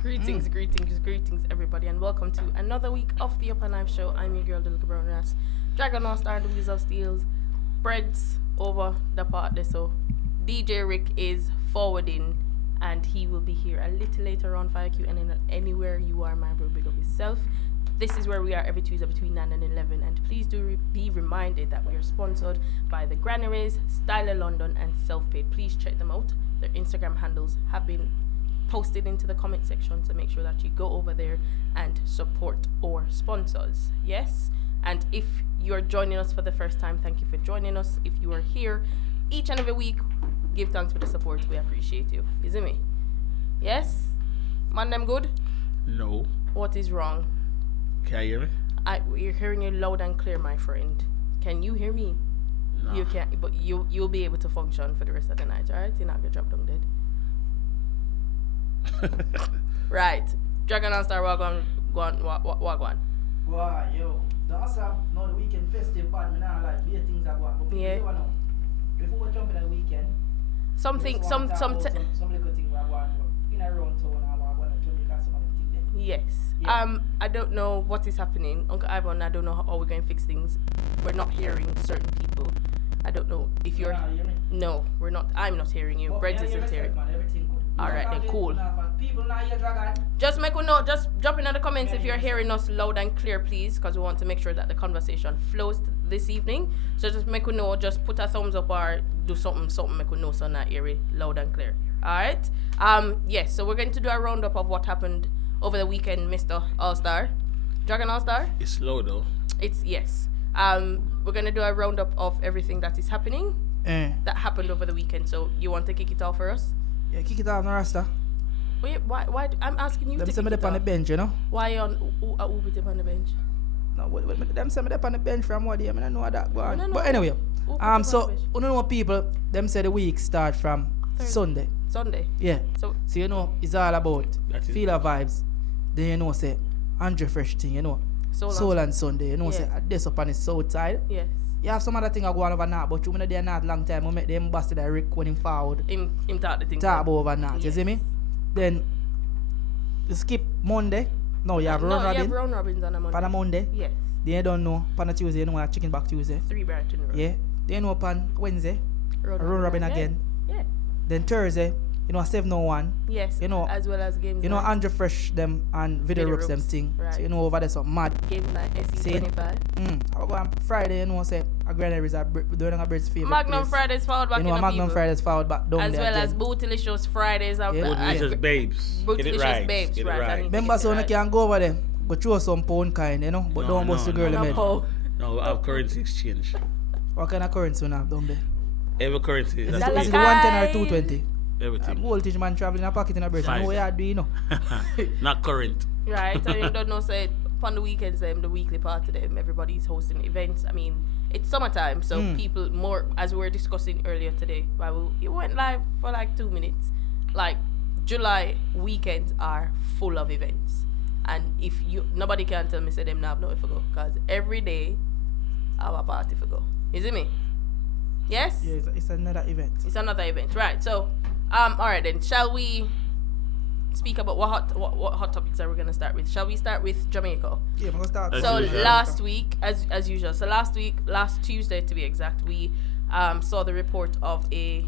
Greetings, everybody, and welcome to another week of the Up and Live Show. I'm your girl, the little brown ass. Dragon All Star, the Wheels of Steels, Breads over the part there. So, DJ Rick is forwarding, and he will be here a little later on. Fire Q, and anywhere you are, my bro, big up yourself. This is where we are every Tuesday between 9 and 11, and please do be reminded that we are sponsored by the Granaries, Styler London, and Self-Paid. Please check them out. Their Instagram handles have been posted into the comment section, so make sure that you go over there and support our sponsors. Yes, and if you're joining us for the first time, thank you for joining us. If you are here each and every week, give thanks for the support. We appreciate you. Is it me? Yes? Man, them good? No. What is wrong? Can you hear me? We're hearing you loud and clear, my friend. Can you hear me? No. You can't, but you'll be able to function for the rest of the night, alright? You're not gonna drop down dead. Right. Dragon and Star, walk on. Wow, yo. That's now the weekend festive part. Me now like weird things are going. But Yeah. you know, before we jump in the weekend, Some little thing some little thing we're going in around town and we're going to Jamaica, some other thing there. Yes. Yeah. I don't know what is happening. Uncle Ivan, I don't know how we're going to fix things. We're not hearing certain people. I don't know if you're... Hear me? No, we're not. I'm not hearing you. But Bread me and isn't you hearing. man, everything good. Alright, then cool. People now hear Dragon. Just make a note. Just drop in the comments if you're hearing us loud and clear, please, because we want to make sure that the conversation flows this evening. So just make a note. Just put a thumbs up or do something. Make a note so that area loud and clear. Alright. Yes. So we're going to do a roundup of what happened over the weekend, Mr. All Star. Dragon All Star? It's slow though. It's yes. We're gonna do a roundup of everything that is happening that happened over the weekend. So you want to kick it off for us? Yeah, kick it off, no Rasta. Wait, why? I'm asking you Them to send kick me it up on the off. bench, you know? Why on who put him on the bench? No, them send me up on the bench from what day. I don't know that go I on. don't know. But anyway, Who put him on so the bench? you know people, them say the week start from Thursday. Sunday. Sunday. Yeah. So So you know, it's all about That is feeler vibes. Then you know, say, Andre Fresh thing, you know. Soul and Sunday, you know, Yeah. say, this up on the south side. yes, You have some other thing I go on over now, but you know, they're not long time. We make them busted a Rick when him forward. him talk the thing. Talk about over now, you Yes. see me? Then, you skip Monday. No, you have no, Round you have Robin. round robins on a Monday. On a Monday. Yes, Then you don't know. On a Tuesday, you know, a Chicken Back Tuesday. 3 Brighton Road. Yeah. Then you know, on Wednesday, a Round Robin again. Yeah. Then Thursday, you know, a 701. Yes. You know, as well as games. You know, night. Andre Fresh them and Video Video Ropes them Ropes, thing. right. So you know over there some mad. Game night. See? SE25. I go on Friday, you know, say a Granaries are doing a bird's favorite Magnum place. Fridays followed back You know, in Magnum people. Fridays followed back down As there well again. as Bootylicious Fridays. Yeah. Bootylicious babes. Get it Bootylicious right. babes, Get it right. I right. need- Remember, so you right. can go over there, go throw some pound kind, you know, but No, don't bust the no, girl no. in bed. Oh. No, we have currency exchange. What kind of currency you have down there? Every currency. Is That's Dollar it it. 110 or 220? Everything. Voltage man traveling a pocket in a breast. I know what you do, you know. Not current. Right, so you don't know, say, on the weekends, the weekly part of them, everybody's hosting events. I mean, it's summertime, so people more, as we were discussing earlier today, while we went live for like 2 minutes, like, July weekends are full of events. And if nobody can tell me, say them now have nowhere to go, because every day, I have a party to go. Is it me? Yes? Yeah, it's another event. It's another event, right? So, all right then. Shall we speak about what hot topics are we gonna start with? Shall we start with Jamaica? Yeah, I'm going to start. As So usual. last week, as usual. So last Tuesday to be exact, we saw the report of the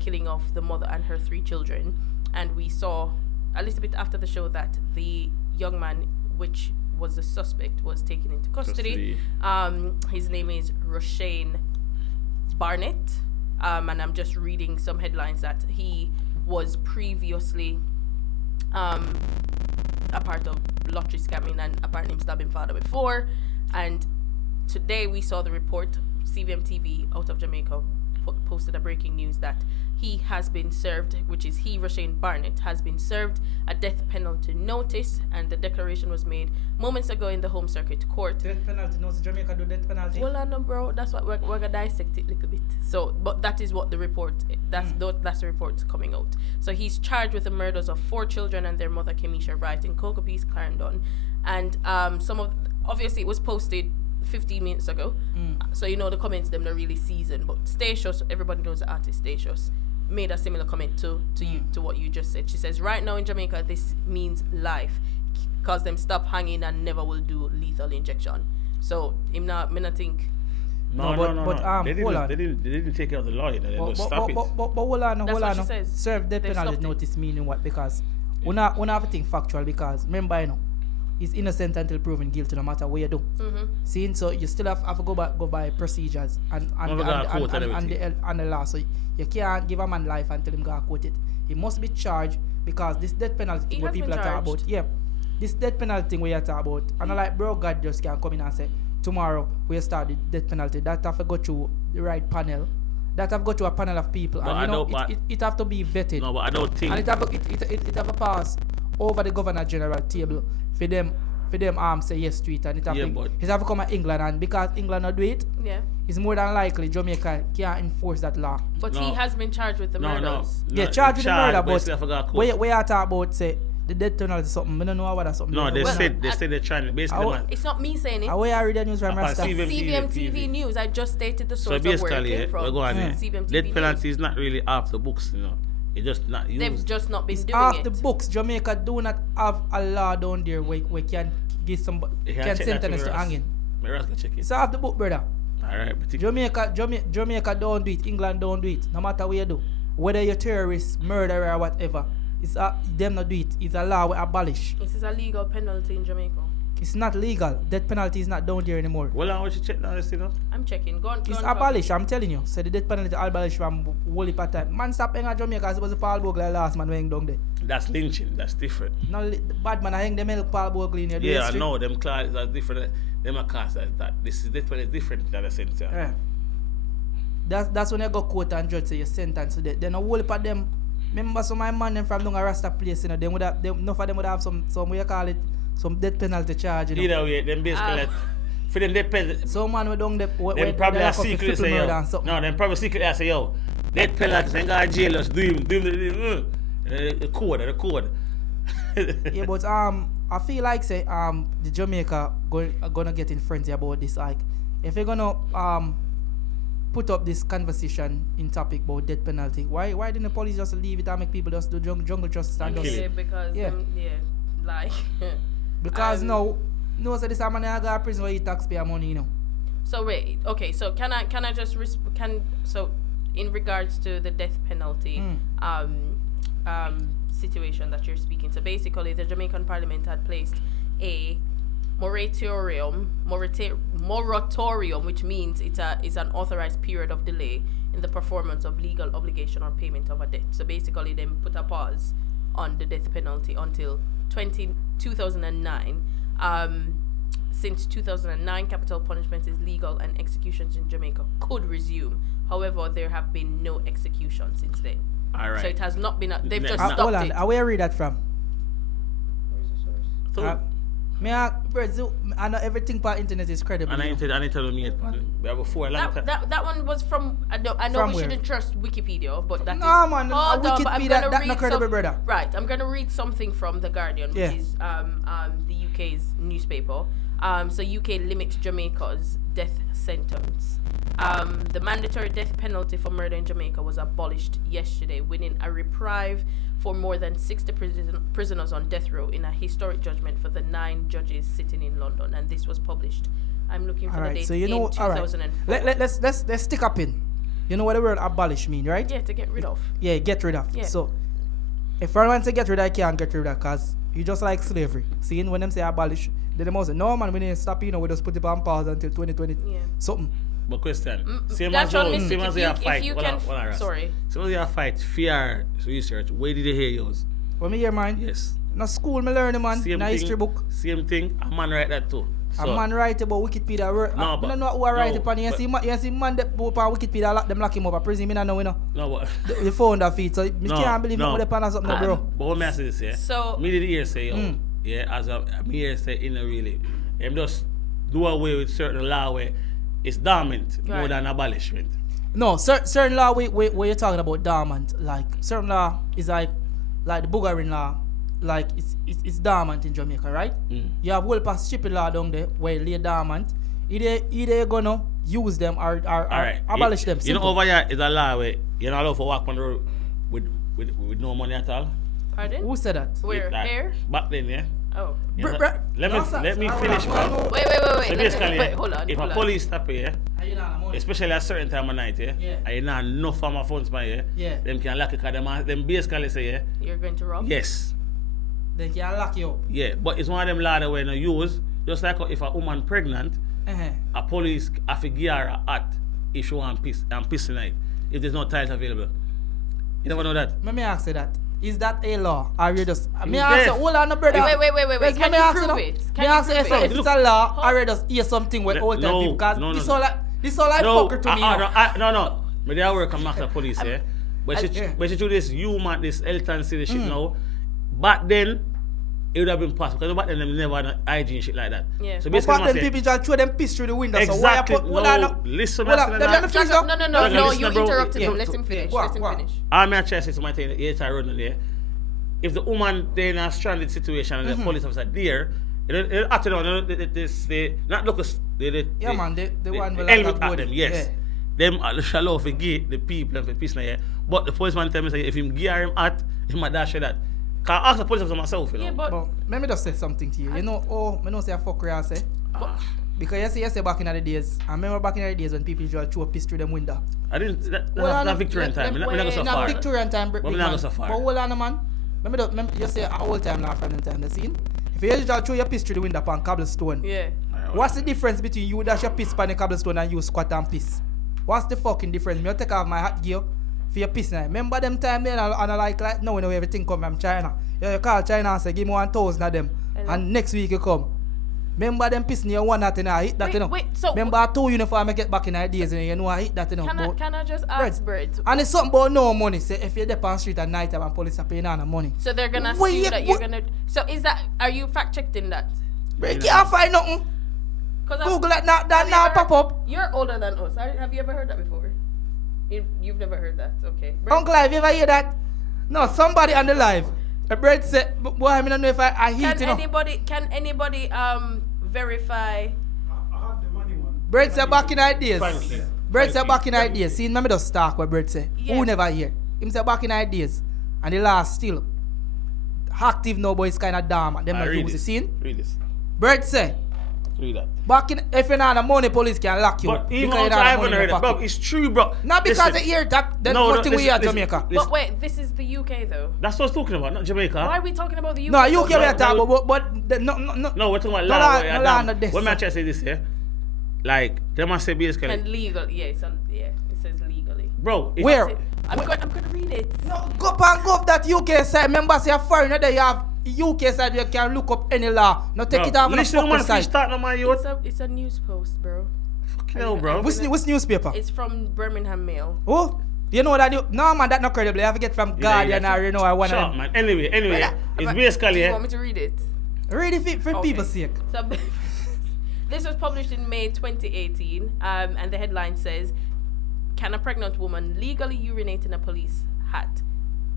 killing of the mother and her 3 children, and we saw a little bit after the show that the young man, which was the suspect, was taken into custody. His name is Roshane Barnett, and I'm just reading some headlines that he was previously a part of lottery scamming and apparently him stabbing father before. And today we saw the report. CVM TV out of Jamaica posted a breaking news that he has been served, which is Roshane Barnett, has been served a death penalty notice, and the declaration was made moments ago in the Home Circuit Court. Death penalty. No, so Jamaica do death penalty. Well, I know, bro. That's what we're gonna dissect it a little bit. So, but that is what the report. That's the report coming out. So he's charged with the murders of 4 children and their mother, Kemisha Wright, in Cocoa Peace, Clarendon, and obviously it was posted 15 minutes ago. So you know the comments them not really seasoned, but Statius, everybody knows the artist Statius. made a similar comment to you, to what you just said. She says, right now in Jamaica, this means life, cause them stop hanging and never will do lethal injection. So me not think. No. They didn't take out the law. They just stop it. But hold on. She says. Serve death penalty notice meaning what? Because we not have to think factual, because remember, he's innocent until proven guilty, no matter what you do. See, so you still have to go by procedures and the law. So you can't give a man life until him go quote it. He must be charged, because this death penalty thing what people are talking about. Yeah, this death penalty thing we are talking about. And I like, bro, God just can't come in and say, tomorrow we'll start the death penalty. That have to go through the right panel. That have to go to a panel of people. But and it have to be vetted. No, but I don't think. And it have to pass over the Governor General table for them say yes to it, and it have to come to England, and because England not do it, it's more than likely Jamaica can't enforce that law. But he has been charged with the murders. Charged with the murder, but where you talk about say the death penalty is something, I don't know what that's something. No, they said they're trying basically. It's not me saying it. Where I read the news from Rasta. CVM TV News. I just stated the source of where it came from. We're going death penalty is not really off the books, It's just not used. They've just not been doing off it. the books. Jamaica do not have a law down there where can give somebody can sentence to hanging. It's off the book, brother. Alright, but Jamaica don't do it. England don't do it. No matter what you do, whether you're terrorist, murderer, or whatever, it's them not do it. It's a law we abolish. This is a legal penalty in Jamaica. It's not legal. Death penalty is not down there anymore. Well, I want you to check now, I'm checking. Go on. It's abolished, I'm telling you. So the death penalty abolished from whole heap of time. Man stop hanging at Jamaica, it was a Paul Bogle last man hang down there. That's lynching, that's different. No, bad man I hang them help Paul Bogle in your Yeah, I know, them class are different. Them are cast as that. This is death penalty different than a sentence. Yeah. That's when you go court and judge say you sentence to death. Then a whole heap of them, remember some of my man them from down a Rasta place, them would have enough of them would have some what you call it, some death penalty charge, Either way, them basically for them death penalty. So man we don't them probably a secret say yo. No, them probably secretly say yo. Death penalty, ain't got jail us, do him the code. Yeah, but I feel like say the Jamaica gonna get in frenzy about this. Like if you're gonna put up this conversation in topic about death penalty, why didn't the police just leave it and make people just do jungle justice and just because like because no so this man I got prison where you taxpayer money, So wait, okay, so can I just so in regards to the death penalty situation that you're speaking, so basically the Jamaican Parliament had placed a moratorium, which means it's an authorized period of delay in the performance of legal obligation or payment of a debt. So basically they put a pause on the death penalty until 2009. Since 2009, capital punishment is legal and executions in Jamaica could resume. However, there have been no executions since then. All right. So it has not been. They've just stopped hold on. it. Where read that from? Where's the source? I know everything part internet is credible. And I need to me we have before a long time. That one was from. I know from we where? shouldn't trust Wikipedia, but that no, is. man. Wikipedia, that's not credible, brother. Right, I'm gonna read something from the Guardian, which is the UK's newspaper. So UK limits Jamaica's death sentence. The mandatory death penalty for murder in Jamaica was abolished yesterday, winning a reprieve for more than 60 prisoners on death row in a historic judgment for the 9 judges sitting in London. And this was published. I'm looking for the date in 2004. Let's stick up in. You know what the word abolish mean, right? Yeah, to get rid of. Yeah, get rid of. Yeah. So, if I want to get rid of, I can't get rid of because you just like slavery. Seeing when them say abolish, then they must say, no man, we didn't stop, we just put it on pause until 2020. Yeah. Something. But question, same that's as you fight. Sorry. Same as you fight fear research. Where did you hear yours? When me hear mine? Yes. No school me learn man. Same in a history book. Same thing. A man write that too. So, a man write about Wikipedia. I don't know who I write it on. You see man that go on Wikipedia, them lock him up. I presume me not know, No, but the founder feed. So me can't believe no. What on something, bro. But what me say this, yeah? So me did hear say, yeah, as me hear say, in a really, them just do away with certain law where it's dormant more than abolishment. No, certain law where you're talking about dormant, like certain law is like the boogering law, like it's dormant in Jamaica, right? You have whole past shipping law down there where it lay dormant. Either you're gonna use them or abolish them. You know over here is a law where you're not allowed to walk on the road with no money at all. Pardon? Who said that? Where? Like, Here? Back then, yeah. Oh. Yeah, Bruh, let me finish, bro. Wait. So basically, Hold on. if a police stop you, yeah, Are you not money? especially at a certain time of night, yeah, Yeah. and you not enough of my phones, man, Yeah. them can lock it, cause them basically say, yeah, You're going to rob? yes, They can lock you up. yeah, but it's one of them law that we no use. Just like if a woman pregnant, Uh-huh. a police have to give her a hat if she want piss and piss tonight. If there's no tiles available, you never know that. Let me ask you that. Is that a law? Or you just... It's Me ask you, death. hold on, no, brother. Wait. Yes, Can me you ask prove no. it? Me Can you ask you, prove so it? if it's a law, Hold- I just hear something with all time No, people, because no, this no. all like fucker to me. No. Me there work and master police, yeah. But yeah. she do this human, this health and city shit now. Back then, it would have been possible because back then them never had hygiene shit like that. Yeah. So But basically, back then say, people just throw them piss through the window. exactly. So why you put... Listen, Hold on, listen, let me finish up. No. Listen, You bro. interrupted Yeah. him. Let him finish. Go on, Let him go on. finish. I'm going to try to say to my thing, the 8 road there. If the woman they in a stranded situation and the police officer there, they after they not look us they Yeah, man, the one with helmet like at body. them, yes. Them shall off forget the people and for peace now, yeah. But the policeman tell me say if him gear him at, he might dash that. Can I ask the police officer myself, you know? Yeah, but But let me just say something to you. You know, I know say a fuck I say. Because you say back in the days, I remember back in the days when people just throw a piss through them window. I didn't that's Well, not Victorian time. I'm not go so Not far. Victorian time, But big me not man. go so far. But hold on, man. Remember you say a old time now from the time the scene. If you just throw your piss through the window upon cobblestone, yeah. what's the difference between you dash your piss upon the cobblestone and you squat and piss? What's the fucking difference? Me take off my hat gear for your piss now. Remember them time then and I like now when everything come from China. You call China and say give me 1,000 of them. Hello. And next week you come. Remember them pissing you one hat and I hit that, you know. Wait, so- remember 2 uniform I get back in the days and you know I hit that, you know. Can I just Bread. ask Bird? And it's something about no money. Say if you're there on the street at night time and police are paying on the money. So they're gonna Wait, assume yeah, that you're what- gonna. So is that? Are you fact checking that? You can't find nothing. Google it now, that now pop up. You're older than us. Have you ever heard that before? You've never heard that, okay? Bird, Uncle, have you ever hear that? No, somebody on the live. A bird said, boy, I don't know if I heat, can you know. anybody verify? I have the money one. Bird said back in ideas. Frankly. Bird said back in ideas. See, let me just talk what Bird said. Yeah. Who never hear? Him say back in ideas. And the last still. Active now, but it's kind of dumb. Them not use the scene. Read this. Bird say, Read that. back in, if you're not the money, police can lock you. But even because you though don't I have haven't money in heard your it, bro, pocket. it's true, bro. Not because Listen. they hear that, then No, nothing we hear at listen, Jamaica. But wait, this is the UK though. That's what I was talking about, not Jamaica. Why are we talking about the UK? No, you though? can no, talk no. about, but no. No, we're talking about No, law. law, where no, you law, damn- no, this, When sir. I try to say this here, like, they must say basically, And legal, yeah, it says legally. bro, it's- Where? I'm gonna read it. No, go and go up that UK side. Remember, say a foreigner there, you have UK side where you can look up any law. No, take Bro, it off on the listen to fucking man fish side. start on my youth. It's a news post, bro. Fucking hell, bro. What's newspaper? It's from Birmingham Mail. Oh, you know that? No, man, that's not credible. You have to get from Guardian or, you know, I want Shut up, to man. Anyway, Brother, it's Do basically, you want me to read it? read it for Okay. people's sake. So this was published in May 2018, and the headline says, "Can a pregnant woman legally urinate in a police hat?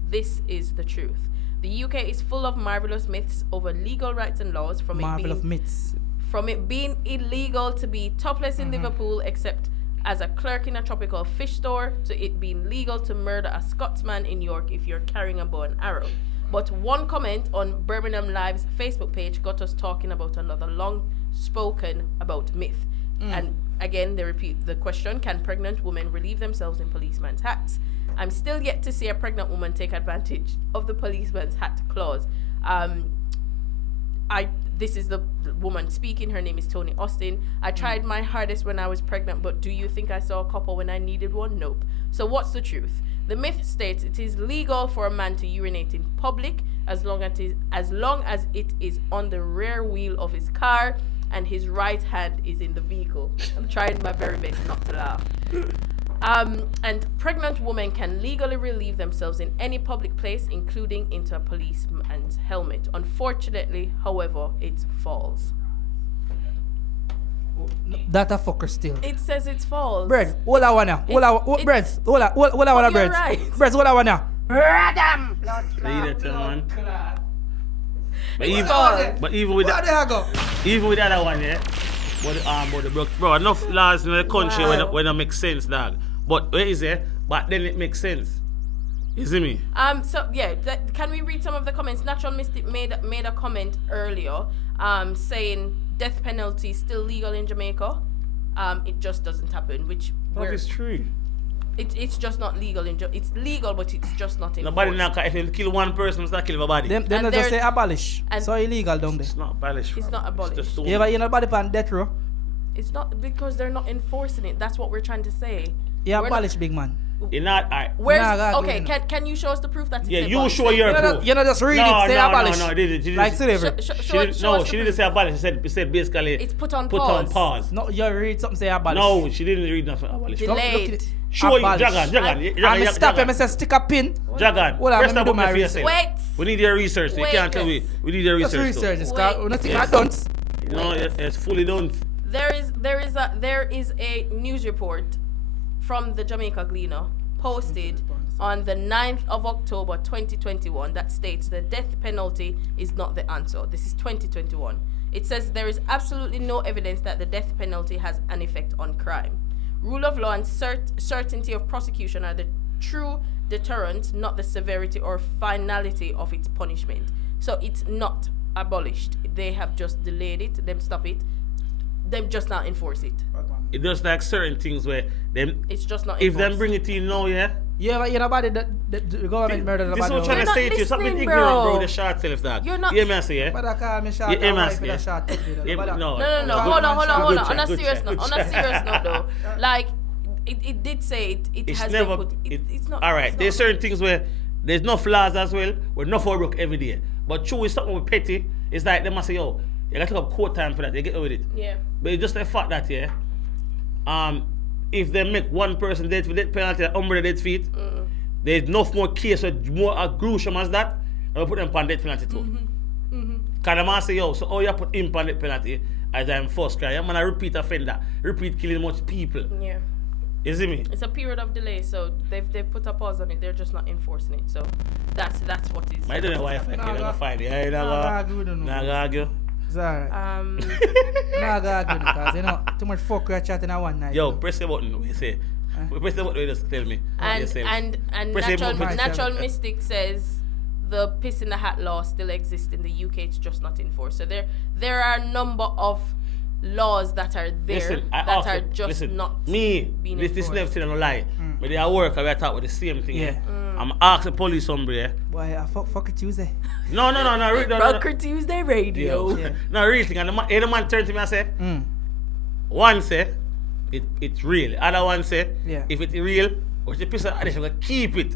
This is the truth." The UK is full of marvelous myths over legal rights and laws, from Marvel of myths. it being illegal to be topless in Liverpool except as a clerk in a tropical fish store, to it being legal to murder a Scotsman in York if you're carrying a bow and arrow. But one comment on Birmingham Live's Facebook page got us talking about another long spoken about myth. And again, they repeat the question: can pregnant women relieve themselves in policeman's hats? I'm still yet to see a pregnant woman take advantage of the policeman's hat clause. This is the woman speaking. Her name is Tony Austin. I tried my hardest when I was pregnant, but do you think I saw a couple when I needed one? Nope. So what's the truth? The myth states it is legal for a man to urinate in public as long as it is on the rear wheel of his car and his right hand is in the vehicle. I'm trying my very best not to laugh. And pregnant women can legally relieve themselves in any public place, including into a policeman's helmet. Unfortunately, however, it's false. That a fucker still. It says it's false. Bread, all I wanna. All I it's- breads. All I wanna you're breads. right. Breads, all I wanna. Read it, man. But It's even, false. but even with Where that, the hell go? even with the other one, yeah. But the bro, enough laws in the country Wow. when it make sense, dog. But where is it? But then it makes sense. You see me? So yeah, can we read some of the comments? Natural Mystic made a comment earlier, saying death penalty is still legal in Jamaica. It just doesn't happen, which That is true. it's just not legal it's legal, but it's just not enforced. Nobody now if you kill one person, it's not kill everybody. Them And just say abolish. and- So illegal down there. It's not abolished. It's not abolished. It's just You ever hear nobody on death row? It's not because they're not enforcing it. That's what we're trying to say. Yeah, We're abolish, big man. You're not. Where's Nah, God, okay? you know. Can you show us the proof that it's Yeah, you abolished? show your You know, proof. you know, just read No, it, say no, abolish. no, it didn't. Like slavery. Show us She the didn't say abolish. It said basically It's put on put pause. on pause. No, you read something say abolish. No, she didn't read nothing abolish. Delayed. Show you, Abolish. Jagan. I'm stop him and say stick a pin. Jagan. Hold on, Press let me that do button my for yourself. Wait. We need your research. You Wait. can't tell me. We need your Just research. research too. this, Wait. cause nothing I Wait. don't. No, it's fully done. There is a news report from the Jamaica Gleaner posted on the 9th of October 2021 that states the death penalty is not the answer. This is 2021. It says there is absolutely no evidence that the death penalty has an effect on crime. Rule of law and certainty of prosecution are the true deterrent, not the severity or finality of its punishment. So it's not abolished. They have just delayed it, them stop it, them just not enforce it. It does like certain things where them. It's just not If enforced. them bring it in now, yeah. You ever hear nobody that the government murdered This is nobody? what I'm trying You're to not say to you. Something listening, ignorant, bro. bro. The short self that. You're not- Yeah, man, say yeah. But I call me shot Yeah, and man, wife with yeah. a shot. Yeah, Nobody- no. No. Good Hold on. Good On try, a good serious try, note. good On a try. serious note, though, like it did say it It's has never. been put. It's not. All right. it's There's not- certain things where there's no flaws as well. We're not for work every day. But true is something with petty. It's like they must say, yo, you got to take up court time for that. They get away with it. Yeah. But it's just the fact that if they make one person dead for death penalty, umbrella dead feet, there's enough more case with more gruesome as that, and we put them on death penalty too. Cause the man say, yo, so you put him on death penalty as I'm first crime. I'm a repeat offender, repeat killing much people. Yeah. You see me? It's a period of delay, so they've put a pause on it. They're just not enforcing it. So that's what is. I don't know why I Nah, can't nah. find it. I Nah, don't argue with them, no. argue. It's alright. Um. Nah, go argue because you know too much fuck we are chatting at one night. Yo, press the button. We say. Press the button. Just tell me. and yourself. and Press the natural, button. natural mystic says the piss in the hat law still exists in the UK. It's just not enforced. So there are a number of laws that are there Listen, that are just not me. being This enforced. never thing no lie. But they are work. I talk with the same thing. Yeah. I'm asking the police somebody. Yeah. Boy, I fuck it Tuesday. No. Rocker Tuesday Radio. Yo. Yeah. No, real thing. And the man turned to me and said, one say, it's real. Other one say, Yeah. if it's real, or the person they should keep it.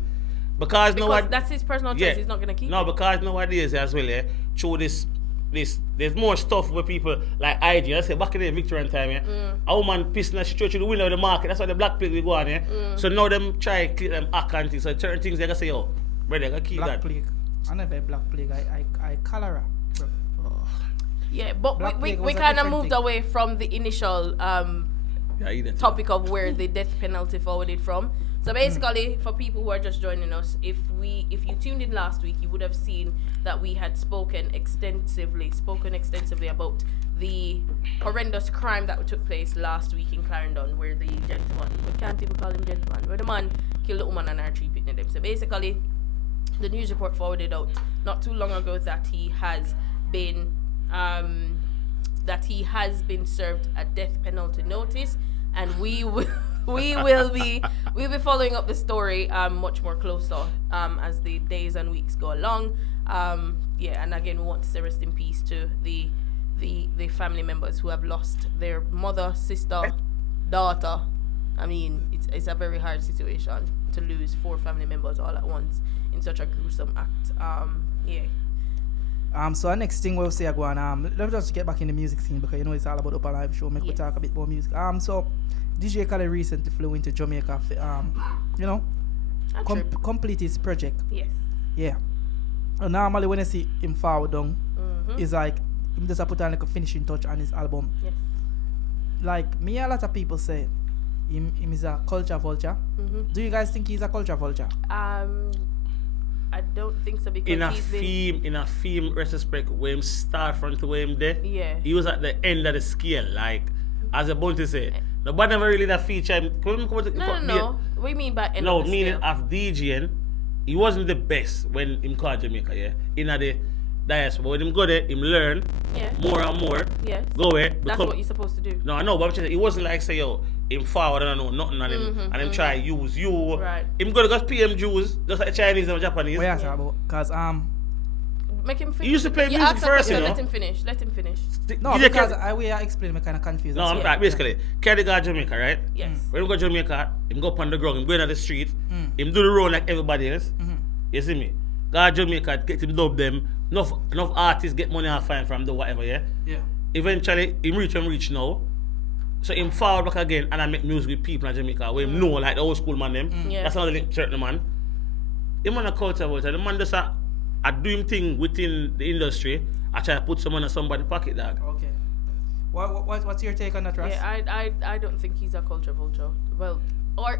Because That's his personal choice. He's not gonna keep No, it. because nowadays as well, yeah, through this, there's more stuff where people like IG. Let's say back in the Victorian time, yeah, a woman pissing and she throw through the window of the market. That's why the black people go on, yeah. So now them try to click them hack and things. So certain things they gonna say, yo, brother, I gotta keep Black that. plague. I never had black plague. I cholera. Bro. Yeah, but Black we plague was a kind of different moved thing. away from the initial Yeah, you that topic of where the death penalty forwarded from. So basically, for people who are just joining us, if you tuned in last week, you would have seen that we had spoken extensively about the horrendous crime that took place last week in Clarendon, where the gentleman, we can't even call him gentleman, where the man killed a woman and her three picnic them. So basically, the news report forwarded out not too long ago that he has been served a death penalty notice, and we'll be following up the story much more closer as the days and weeks go along. And again, we want to say rest in peace to the family members who have lost their mother, sister, daughter. I mean, it's a very hard situation to lose 4 family members all at once in such a gruesome act. So our next thing we'll say go on, let's just get back in the music scene because you know it's all about Upper Live Show. Make we talk a bit more music. So DJ Khaled recently flew into Jamaica. Complete his project. Yes. Yeah. Normally when I see him forward down, it's like him just put on like a finishing touch on his album. Yes. Like me, a lot of people say him is a culture vulture. Do you guys think he's a culture vulture? I don't think so because in a he's been, in a film retrospect where him start from to where him there, Yeah. he was at the end of the scale. Like as a bunch to say, nobody never really that feature him. No. What do you mean by end No, of the meaning scale? of DJing, he wasn't the best when him called Jamaica, yeah. In the diaspora. When him go there, him learn more and more. Yes. Go where. That's what you're supposed to do. No, I know, but I'm just, it wasn't like say, yo, him forward and I know nothing on him. And him try use you. Right. Him go to go PM Jews, just like Chinese and Japanese. What you say about? Because Make him finish. He used to play You music ask a first, question, you know. Let him finish. Let him finish. no, DJ because Khaled- I explain me kind of confused. No, that's I'm why. like, basically, Kelly got Jamaica, right? Yes. When him go to Jamaica, him go up on the ground, him go in the street, him do the road like everybody else. You see me? Got Jamaica, get him dub them. Enough artists get money and fine from the whatever, yeah? Yeah. Eventually, him reach now. So him forward back again and I make music with people in Jamaica where him know like the old school man them. Yeah. That's how they link certain man. Him on a culture about it. The man just I do him thing within the industry. I try to put someone in somebody's pocket, dog. Okay. What's your take on that, Russ? Yeah, I don't think he's a culture vulture. Well, or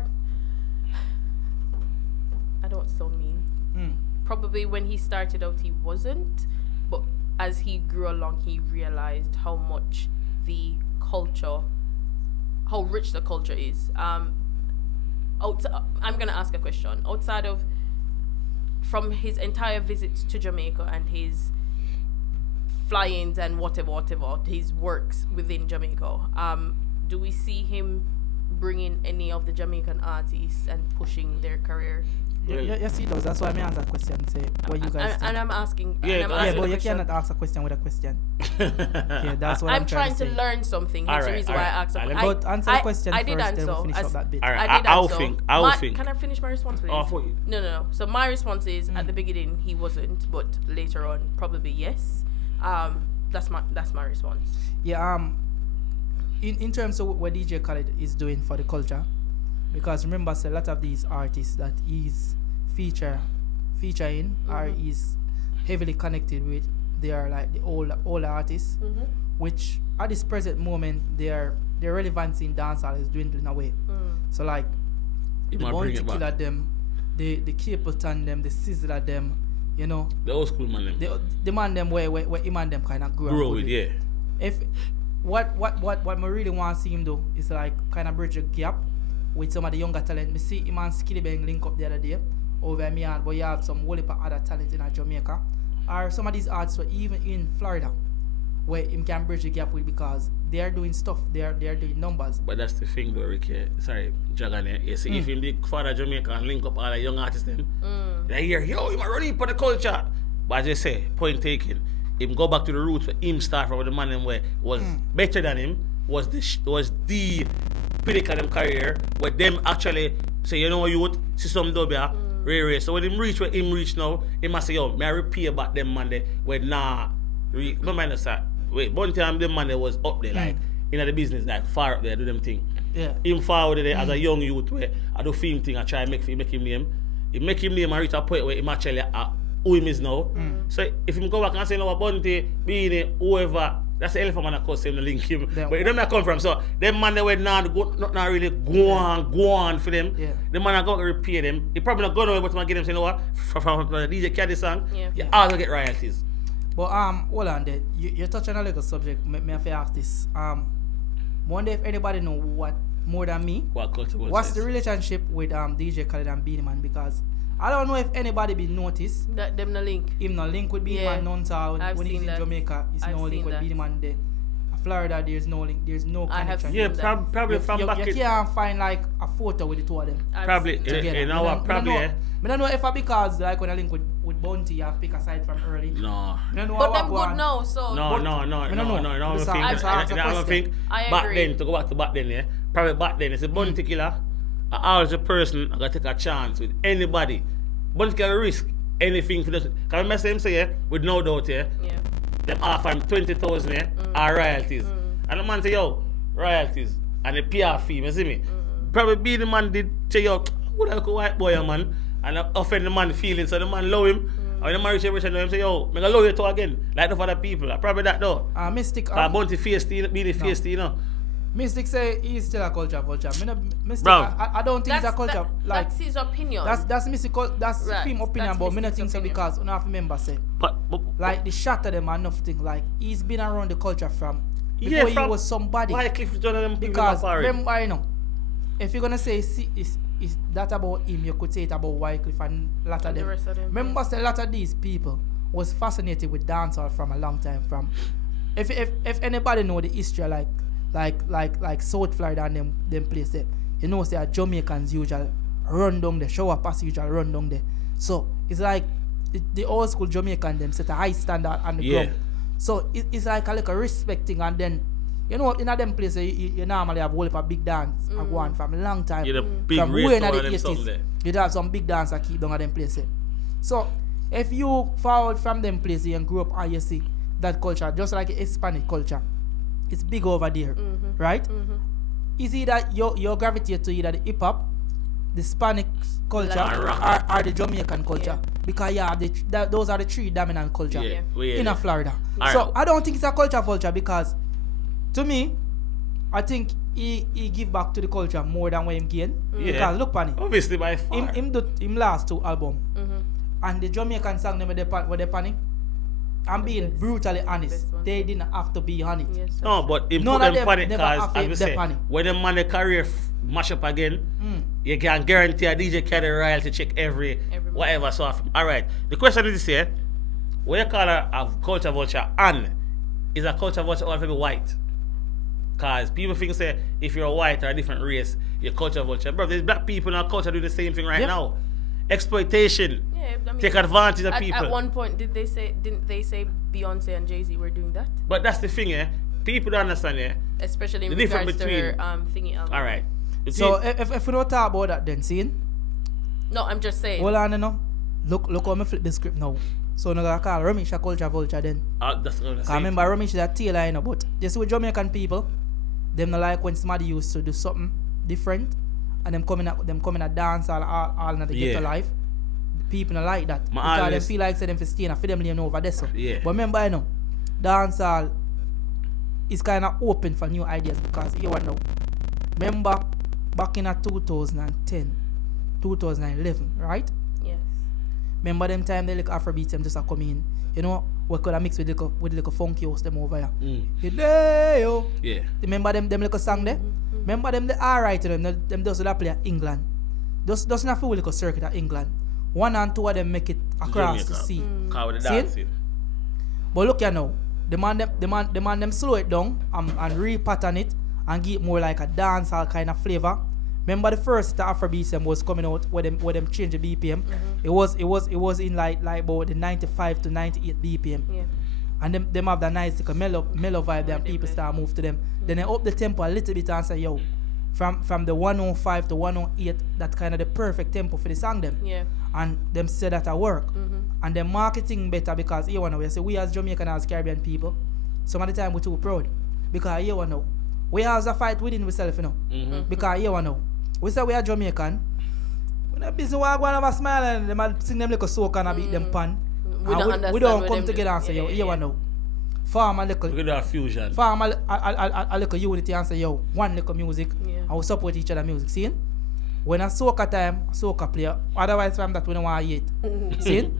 I don't sound mean. Probably when he started out he wasn't, but as he grew along he realized how much the culture, how rich the culture is. I'm gonna ask a question. Outside of from his entire visits to Jamaica and his fly-ins and whatever, his works within Jamaica, do we see him bringing any of the Jamaican artists and pushing their career? Yes, he does. That's why I answer that question. Say what you guys think. And I'm asking. Yeah, and I'm yeah, asking But the you question. cannot ask a question with a question. Okay, that's what I'm trying to say. learn something. That's the Alright, reason why I asked. alright. But answer the question I did first, answer. then we'll finish up that bit. Alright, I did I'll answer. think. Can I finish my response, please? Oh, for you. No. So my response is at the beginning he wasn't, but later on probably yes. That's my response. Yeah. In terms of what DJ Khaled is doing for the culture, because remember, a lot of these artists that he's featuring or is heavily connected with, they are like the older artists, which at this present moment their relevance in dancehall is dwindling away. So like You the might bring Bounty it back. Killer them, the Capleton them, the Sizzler them, you know, The old school man them. the man them where him and them kind of grew Grow up with, yeah. If what me really want to see him do is like kind of bridge a gap with some of the younger talent. Me see him and Skilly Bang link up the other day over me, and but you have some whole heap of other talent in Jamaica, or some of these artists were even in Florida, where him can bridge the gap with, because they are doing stuff, they are doing numbers. But that's the thing though, Ricky. Sorry, Jagan. You see, if him the father Jamaica and link up all the young artists them, they hear, yo, you might run in for the culture. But as you say, point taken, him go back to the roots where him start from, the man them where was better than him, was the pinnacle of them career, where them actually say, you know what, youth, see some dubia, Ray. So when him reach where him reach now, he must say, yo, may I repair back them man there, where remember that, wait, one time them man there was up there, like, in the business, like, far up there, do them thing. Yeah. Him forward there as a young youth where I do film thing, I try make him name. He make him name and reach a point where him actually who him is now. So if him go back and say, no, Bunty, Beanie, whoever, that's the elephant man that cause him to link him. Then But it don't come from. So them man they were not really go on for them. Yeah. The man are going to repair them. He probably not going away, but I get them say, you know what, from the DJ Caddy song, Yeah. you all will get royalties. But hold on there. You touch on a little subject. Me have to ask this. Wonder if anybody know what more than me. What culture was What's this? the relationship with DJ Khaled and Beanie Man? Because I don't know if anybody been noticed. That them no link. Him no link with Beanie Yeah, Man none so I've when he's seen in that. Jamaica, it's I've no link seen with that. Beanie Man there. Florida, there's no link. There's no I have connection. seen Yeah, that. probably from you, back you in. can't find like a photo with the two of them Probably, together. you know what, probably, I don't know if I because like when I link with Bounty, you have to pick a side from early. No. I don't know But what them go good on. now, so No, I Listen, think. I ask a I don't question. think. I Back agree. then, to go back to back then, yeah. Probably back then, it's a Bounty killer. I always a person I gotta take a chance with anybody. Bounty killer risk anything for this. Can I mess him say, yeah, with no doubt, yeah. yeah. Them offer him 20,000, yeah, are royalties. And the man say, yo, royalties and the PR fee, you see me? Probably be the man did say, yo, who that white boy, man, and offend the man feelings, so the man love him. And when the man reach everything, him say, yo, I'm gonna love you too again, like the other people. Probably that though. Mystic. Bounty feisty, be the feisty, you know. Mystic say he's still a culture vulture. Mystic, Bro. I don't think he's a culture. Like that's his opinion. that's Mystic. That's Right, him opinion, that's but me not Mystic's think so opinion. because you have to remember say But like the shot of them are nothing. Like he's been around the culture from before yeah, he was somebody. Why Cliff John and them people Because not foreign? remember, you know, if you're gonna say is that about him, you could say it about Wycliffe and a lot of And the them. rest of them, Remember, say a lot of these people was fascinated with dancehall from a long time. From if anybody know the history like South Florida and them places, you know, say Jamaicans usually run down there, shower pass usually run down there. So it's like the old school Jamaican them set a high standard on the ground. So it's like a little respecting, and then you know in them places you normally have whole heap of big dance and go on from a long time. Yeah, the big from race way in tower the them something 80s, there. you'd have some big dance that keep down at them places. So if you forward from them places and grew up and you see that culture, just like Hispanic culture, it's big over there, right? Is it that you gravitate to either the hip hop, the Hispanic culture, or the Jamaican culture? Because those are the three dominant culture in Florida. All So right. I don't think it's a culture vulture, because to me, I think he give back to the culture more than what him gain. Because look on it. Obviously by far. Him last 2 album. And the Jamaican song them were they panning. I'm being brutally honest. They didn't have to be on it. Yes, No, but him None put of them them panic never because, have as we the say, panic. when them man the career mash up again, you can guarantee a DJ carry royalty check every month. whatever. So, alright. The question is this here: what you call a culture vulture, and is a culture vulture all to be white? Because people think say if you're white or a different race, you're culture vulture. Bro, there's black people in our culture doing the same thing right now. Exploitation. Yeah, I mean, Take advantage of people. At one point, didn't they say Beyonce and Jay-Z were doing that? But that's the thing, people don't understand, Especially in The difference regards to her thingy album. Alright. So if we don't talk about that then, see? No, I'm just saying. Hold on, you know. Look how me flip the script now. So I'm gonna call Ramesh a culture vulture then. That's what I'm Cause saying. remember Ramesh is a tailor, you know, but you see with Jamaican people, them not like when somebody used to do something different and them coming at dance all in the ghetto life. People don't like that. Because they feel like say them for staying and for them laying over there. So. Yeah. But remember, you know, dancehall is kind of open for new ideas, because you know, remember back in 2010, 2011, right? Yes. Remember them time they like Afrobeats them just a come in. You know, we could have mixed with little funky house them over here. Hey, yo. Yeah. Remember them little song there? Remember them they alright to them just would play at England. Just not full little circuit at England. 1 and 2 of them make it across the sea. Cause with the See? dancing. But look here now, the man them slow it down and re-pattern it and give it more like a dancehall kind of flavor. Remember the first Afrobeats them was coming out where them change the BPM. It was in like about the 95 to 98 BPM. Yeah. And them have that nice like a mellow vibe and people start move to them. Then they up the tempo a little bit and say, yo, from the 105 to 108, that's kind of the perfect tempo for the song them. Yeah. And them say that at work. And them marketing better, because you know, we say we as Jamaican, as Caribbean people, some of the time we're too proud. Because you know, we have a fight within ourselves, you know. Because you know, we say we are Jamaican. When a busy walk one of us smile and them sing them like a soca and beat them pan. We don't understand We don't what come them together do. and say, Yeah, yo, yeah, you yeah. know. Form a little We could do a fusion. form a little unity and say, yo, one little music, Yeah. and we support each other music. See? When a soca time, soca player. Otherwise from that we don't want to eat. See?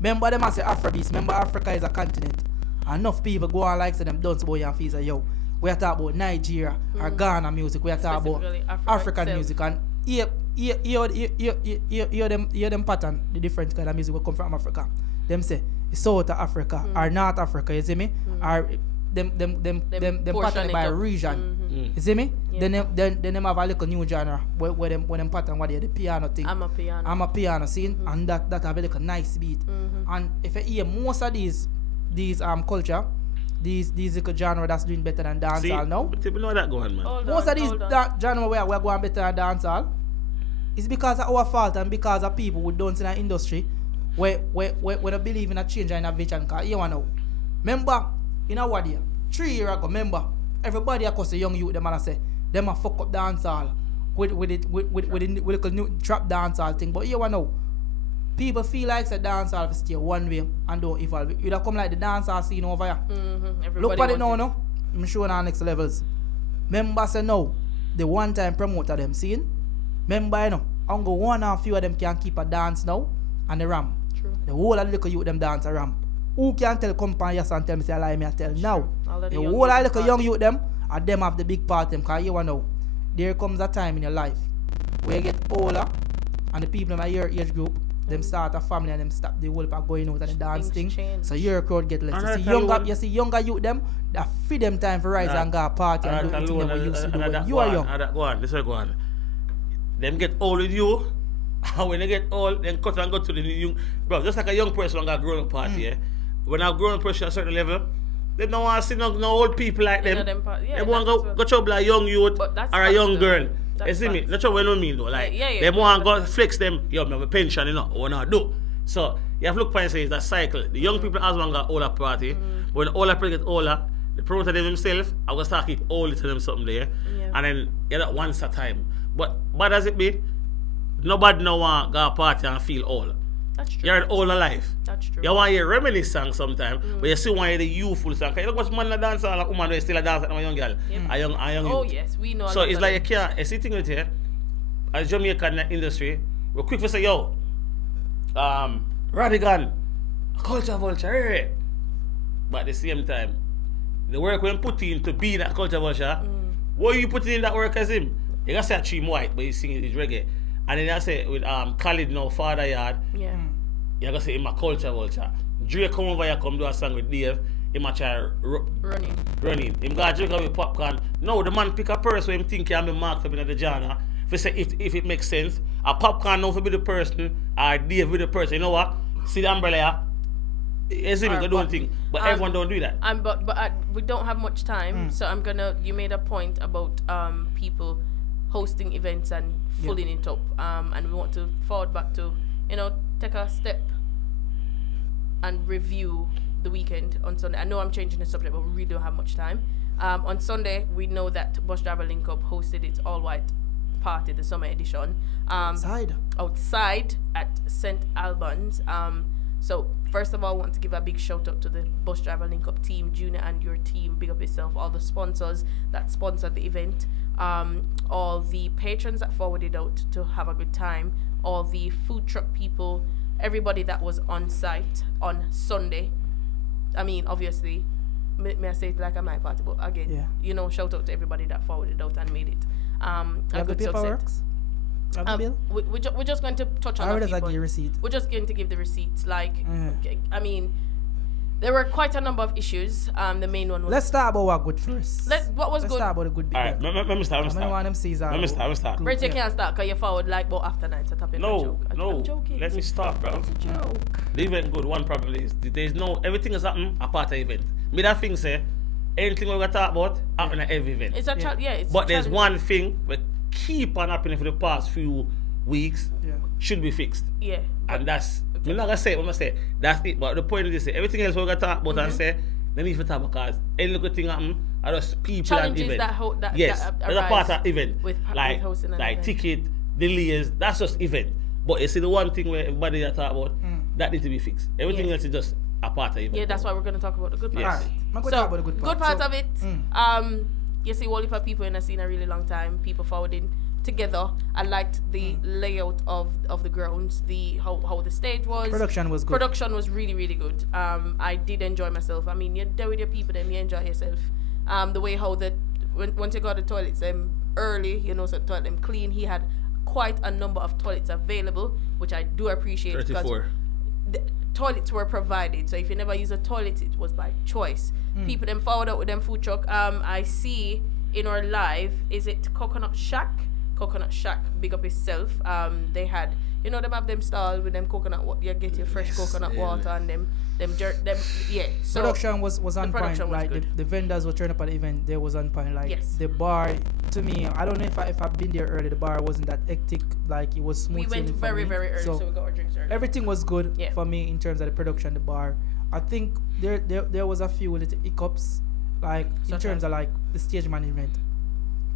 Remember them I say Afrobeats. Remember Africa is a continent. Enough people go on like say them dance boy and feel say, yo, we are talking about Nigeria or Ghana music. We are talking about Specifically African itself. music. And hear them pattern, the different kind of music will come from Africa. Them say South Africa or North Africa, you see me? Or them portion pattern it by up. region. You see me? Yeah. Then them have a little new genre where them pattern what they the piano thing. I'm a piano. Scene, and that have a little nice beat. And if you hear most of these culture, these little genre that's doing better than dancehall now. But people know that going, man. Hold Most on, of these hold on. genre where we're going better than dancehall, it's because of our fault and because of people who don't in the industry where they believe in a change and a vision. Cause you know, remember in our year, 3 years ago, remember everybody across the young youth them and say them a fuck up dancehall with the little new trap dancehall thing. But you know, people feel like the dancehall stay one way and don't evolve. You come like the dancehall scene over here. Look at it now, no? I'm showing our next levels. Remember say now, the one time promoter them seeing. Remember, you know, I'm go one and few of them can keep a dance now and the ramp. True. The whole of the little youth them dance a ramp. Who can tell company yes and tell me say I lie me I tell now. All of The the young whole of the youth little party. young youth them and them have the big part them, cause you know there comes a time in your life where you get older, and the people in your age group, them start a family and them stop the whole part going out and the dance Things thing. change. So your crowd get less. And You see younger youth them, that feed them time for rise and go a party and do the thing they used to do when you are young. Go on, this way go on. Them get old with you, and when they get old, then cut and go to the young. Bro, just like a young person got grown up party, yeah. When a grown up person at a certain level, they don't want to see no old people like them. They want to go trouble a young youth or a young girl. You see me? That's what I mean though. Like, they want to go flex them, yo, me have a pension, you know, what not do. So, you have to look for and say, it's that cycle. The young people as one got older party. When the older people get older, the promoter themselves, I will start keep old to them something there. Yeah. And then, you know, once a time. But bad as it be, nobody no want to go a party and feel old. That's true. You're an older life. That's true. You want to hear reminisce song sometimes, but you still want to hear the youthful song. Because you look what's man that dance and a woman who still a dance at a young girl. Yeah. A young Oh youth. yes, we know. So it's like you can't, you see thing with here, as Jamaica in the industry, we're quick to say, yo, Radigan, culture vulture, eh? But at the same time, the work we put in to be that culture vulture, what you put in that work as him? You gotta say a Chim White, but you sing it is reggae. And then you say with Khalid now, Father Yard, Yeah. you gotta say him a culture vulture. Dre come over here, come do a song with Dave, him a try running. Him got drink with popcorn. No, the man pick a purse where him think he am marked up in the genre. If say if it makes sense, a popcorn now for be the person, or Dave be the person. You know what? See the umbrella here? You see me go do one thing. But everyone don't do that. But we don't have much time, so I'm gonna. You made a point about people hosting events and filling it up, and we want to forward back to take a step and review the weekend on Sunday. I know I'm changing the subject, but we really don't have much time. On Sunday, we know that Bus Driver Link Up hosted its all-white party, the summer edition. Outside at St. Albans. So first of all, I want to give a big shout out to the Bus Driver Link Up team, Junior and your team, big up yourself, all the sponsors that sponsored the event, all the patrons that forwarded out to have a good time, all the food truck people, everybody that was on site on Sunday. I mean, obviously, may I say it like a my party, but again, shout out to everybody that forwarded out and made it a good success. We're just going to touch on a few points. Receipt. We're just going to give the receipts. I mean, there were quite a number of issues. The main one was. Let's start about what good first. What was Let's good? start about the good bit. Alright, let me start. Let me start. Brett, you can't start because you forward about after 9 to top in No, I'm joking. let me start, bro. It's a joke. The event good. One problem is there's no everything is happening apart of the event. Me that thing say anything we're gonna talk about happen at every event. It's a it's but a there's challenge. one thing that keep on happening for the past few weeks should be fixed. Yeah. And that's I'm not gonna say it, I'm gonna say that's it. But the point is this, everything else we're gonna talk about and say, they need to talk because any little thing happen are just people Challenges and event. that yes, that that's a part of event. with hosting an event. Ticket, delays, that's just event. But you see the one thing where everybody that talk about, that needs to be fixed. Everything else is just a part of event. Yeah, that's why we're gonna talk about the good part Yes. of it. I'm gonna talk about the good part. of it. You see, all of people in a scene a really long time. People forwarding together. I liked the layout of the grounds, how the stage was. Production was good. Production was really, really good. I did enjoy myself. I mean, you're there with your people, then you enjoy yourself. The way how once you got the toilets early, so toilet them clean. He had quite a number of toilets available, which I do appreciate. 34. The toilets were provided, so if you never use a toilet, it was by choice. People then forward out with them food truck. I see in our live, is it Coconut Shack? Coconut Shack, big up itself. They had, them have them stall with them coconut. You get your fresh coconut water and them. So production was on point. production was Like good. the vendors were turning up at the event. They was on point. Like Yes. the bar, to me, I don't know if I've been there early. The bar wasn't that hectic. Like it was smooth. we went sailing for very, me. very early, so we got our drinks early. Everything was good Yeah. for me in terms of the production, the bar. I think there was a few little hiccups, like in Such terms as? of like the stage management.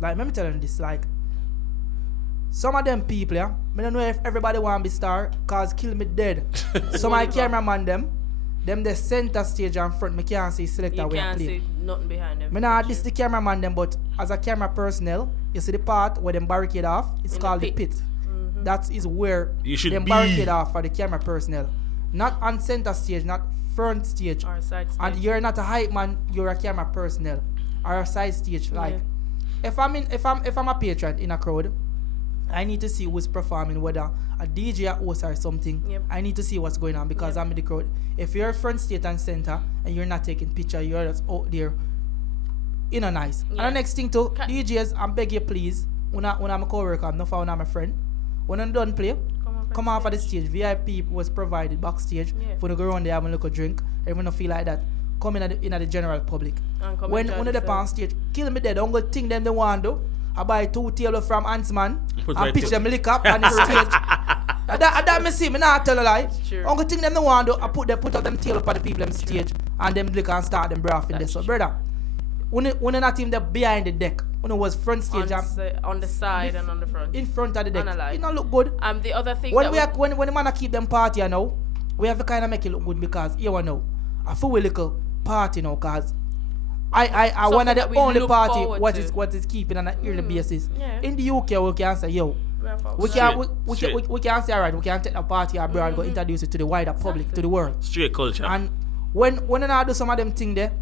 Like let me tell you this, like some of them people, I don't know if everybody want to be star, cause kill me dead. Some my cameraman them the center stage and front, me can't see selector You where I can't play. see nothing behind them. Me nah this the cameraman them, but as a camera personnel, you see the part where them barricade off, it's In the called the pit. pit. That is where You should them be. barricade off for the camera personnel. Not on center stage, not front stage. Or side stage. And you're not a hype man, you're a camera personnel. Or a side stage. Like if I'm a patron in a crowd I need to see who's performing, whether a DJ or host or something. Yep. I need to see what's going on because I'm in the crowd. If you're front stage and center and you're not taking picture, you're just out there. Nice. Yeah. And the next thing too, DJs, I beg you please, when I'm a co-worker, I'm not for when I'm a friend. When I'm done play, come off of the stage. VIP was provided backstage for the go around there have a little drink. Everyone don't feel like that. Come in the general public. When they're on stage, kill me dead. Don't go think them they want to. I buy 2 tables from Huntsman and pitch them lick up on the stage. That me see, me not tell a lie. I'm going to think them they want to. I put up them tables for the people on stage and them lick and start them braffing there. So brother, when you're not even there behind the deck, when it was front stage on the side and on the front. In front of the deck. It don't look good. The other thing when the man keep them party now, we have to kind of make it look good because you know, I feel we little party now because I one of the only party what is keeping on a yearly basis. Yeah. In the UK we can say yo, we can say alright, we can take a party abroad and go introduce it to the wider public, to the world. Straight culture. And when I do some of them things there,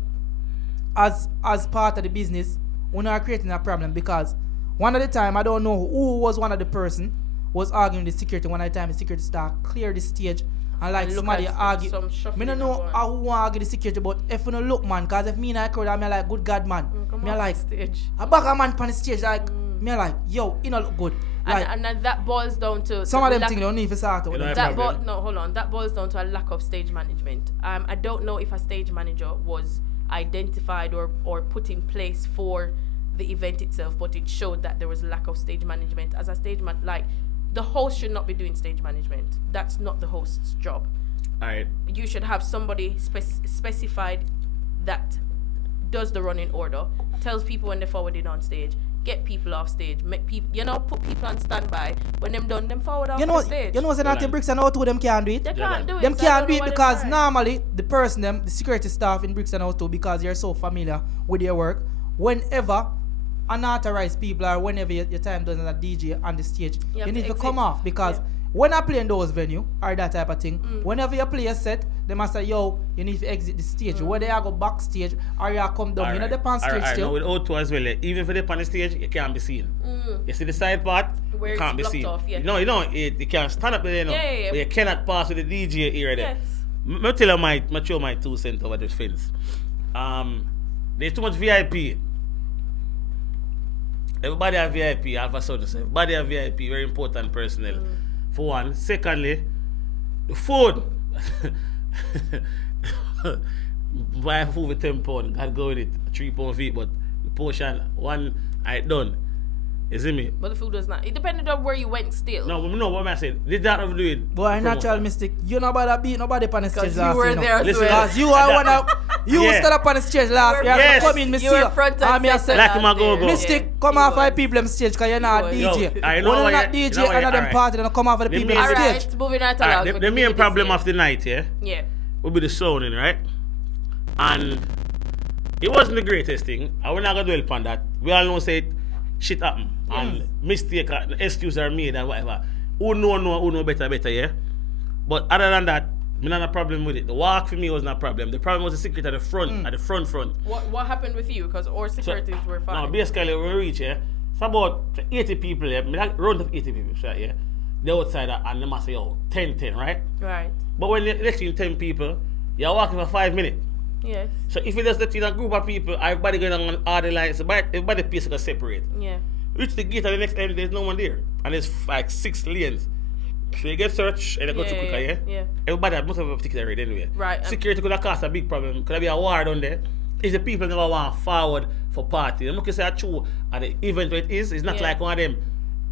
as part of the business, we are creating a problem because one of the time I don't know who was one of the person was arguing with the security. One of the time the security staff clear the stage and like somebody argue. Me don't know how who argue the security, but if you don't look man, cause if me and I crowd I'm like good God man. Me like stage. I back a man on the stage like me like yo, it don't look good. Like, and that boils down to some of them things don't need to start out. That boils down to a lack of stage management. I don't know if a stage manager was identified or put in place for the event itself, but it showed that there was a lack of stage management. As a stage man, like the host should not be doing stage management. That's not the host's job. Alright. You should have somebody specified that does the running order, tells people when they're forwarded on stage, get people off stage, make people, put people on standby. When them done, them forward off the stage. You know what's not in Brixton and Auto them can't do it? They can't do it. Them can't do it because normally the security staff in Brixton Auto, because you're so familiar with their work, whenever unauthorized people or whenever your time done as a DJ on the stage, you need to come off because when I play in those venue or that type of thing, whenever you play a set, they must say, yo, you need to exit the stage. Whether you go backstage or you come down, you know the pan stage still. Now with O2 as well, even for the pan stage, you can't be seen. You see the side part, where you can't be seen. Off, you can't stand up there, but you cannot pass with the DJ here there. Yes. I'll tell you my 2 cents over the fence. There's too much VIP. Everybody have VIP, all of a sudden. Everybody have VIP, very important personnel. For one. Secondly, the food. Buy food with 10 pounds, gotta go with it. 3 pound feet, but the portion, one, I done. You see me? But the food was not. It depended on where you went still. No, what am I saying? Did that have to do it? Boy, natural mistake. You know about that beat, nobody on the stage last you were there as well. Because you are one of, you stood up on the stage last year. Yes. Come in, me see you. Were front and center like my go-go. Mistake, come off of the people on stage because you're not a DJ. Yo, I know when why you're not DJ, another party, then come off of the people on stage. Alright, moving right along. The main problem of the night, yeah, will be the sounding, right? And it wasn't the greatest thing. I will not go dwell upon that. We all know say shit happen. And mistake, excuses are made and whatever. Who know better, yeah? But other than that, I not a problem with it. The walk for me was not a problem. The problem was the security at the front, at the front. What happened with you? Because our securities were fine. No, basically when we reach it's about 80 people here. Round of 80 people, yeah? The outsider and they must say, 10, right? Right. But when you let you 10 people, you're walking for 5 minutes. Yes. So if you just let in a group of people, everybody going on all the lines, everybody piece going to separate. Yeah. Reach the gate at the next end, there's no one there. And there's like 6 lanes. So you get searched and they go too quicker, yeah? Everybody must have a ticket already anyway. Right. Security could have caused a big problem. Could have been a war down there. If the people never want forward for party. I'm looking at true at the event where it is, it's not like one of them.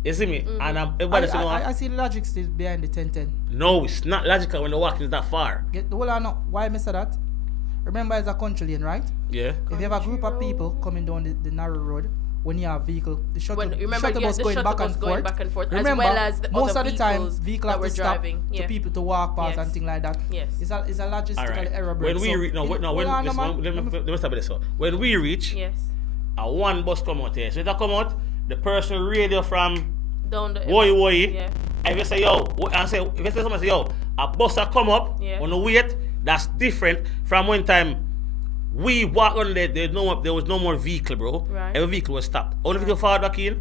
You see me? And everybody I see the logic still behind the 10-10. No, it's not logical when the walking is that far. Well, I know. Why I say that? Remember, it's a country lane, right? Yeah. If you have a group of people coming down the narrow road, when you have vehicle, the shuttle bus going back and forth. Remember, as well as the most other of the time, vehicles vehicles have to stop driving. to people to walk past and things like that. Yes. It's a logistical error. When we reach, let me stop this. When we reach, one bus come out here. So if they come out, the person radio from Woy. Yeah. If you say someone say yo, a bus that come up on the wait, that's different from one time. We walk on there. There was no more vehicle, bro. Right. Every vehicle was stopped. Only vehicle forward back in